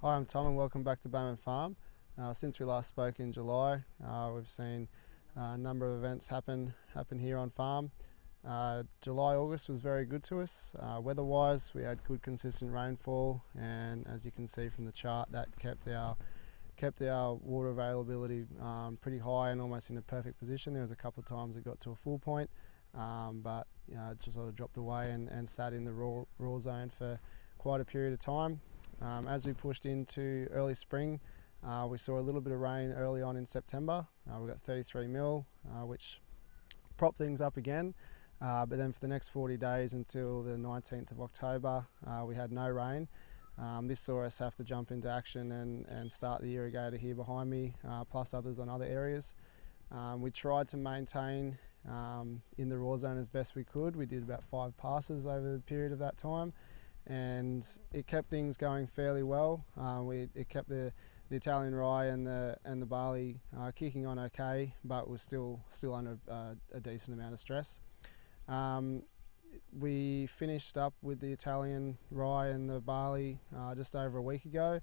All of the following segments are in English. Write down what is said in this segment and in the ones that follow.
Hi, I'm Tom and welcome back to Bowman Farm. Since we last spoke in July, we've seen a number of events happen here on farm. July, August was very good to us. Weather-wise, we had good consistent rainfall, and as you can see from the chart, that kept our water availability pretty high and almost in a perfect position. There was a couple of times it got to a full point, but it just sort of dropped away and sat in the raw zone for quite a period of time. As we pushed into early spring, we saw a little bit of rain early on in September. We got 33 mil, which propped things up again. But then for the next 40 days until the 19th of October, we had no rain. This saw us have to jump into action and start the irrigator here behind me, plus others on other areas. We tried to maintain in the raw zone as best we could. We did about 5 passes over the period of that time, and it kept things going fairly well. It kept the Italian rye and the barley kicking on okay, but was still under a decent amount of stress. We finished up with the Italian rye and the barley just over a week ago.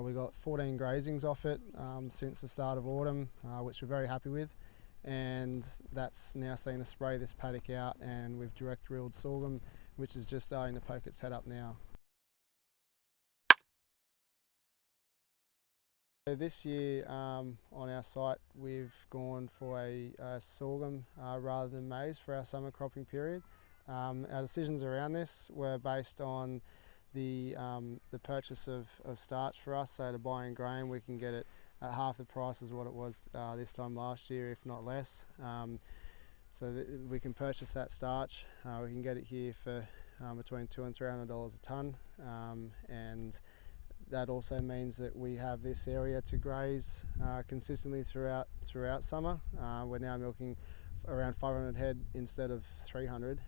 We got 14 grazings off it since the start of autumn, which we're very happy with, and that's now seen us spray this paddock out, and we've direct drilled sorghum, which is just starting to poke its head up now. So this year on our site we've gone for a sorghum rather than maize for our summer cropping period. Our decisions around this were based on the purchase of starch for us. So to buy in grain, we can get it at half the price as what it was this time last year, if not less. So we can purchase that starch. We can get it here for between $200 and $300 a tonne, and that also means that we have this area to graze consistently throughout summer. We're now milking around 500 head instead of 300,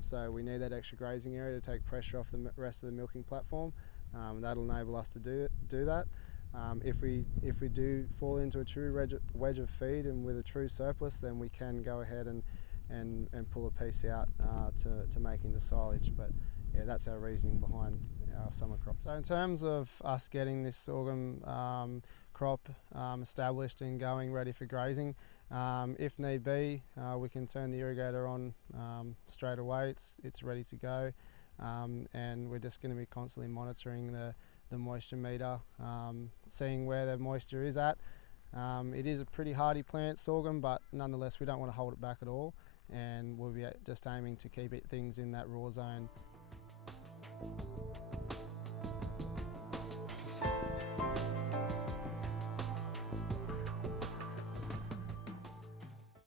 so we need that extra grazing area to take pressure off the rest of the milking platform. That'll enable us to do that. If we do fall into a true wedge of feed and with a true surplus, then we can go ahead and pull a piece out to make into silage. But yeah, that's our reasoning behind our summer crops. So in terms of us getting this sorghum crop established and going ready for grazing, if need be, we can turn the irrigator on straight away. It's ready to go, and we're just going to be constantly monitoring the moisture meter, seeing where the moisture is at. It is a pretty hardy plant, sorghum, but nonetheless we don't want to hold it back at all, and we'll be just aiming to keep things in that raw zone.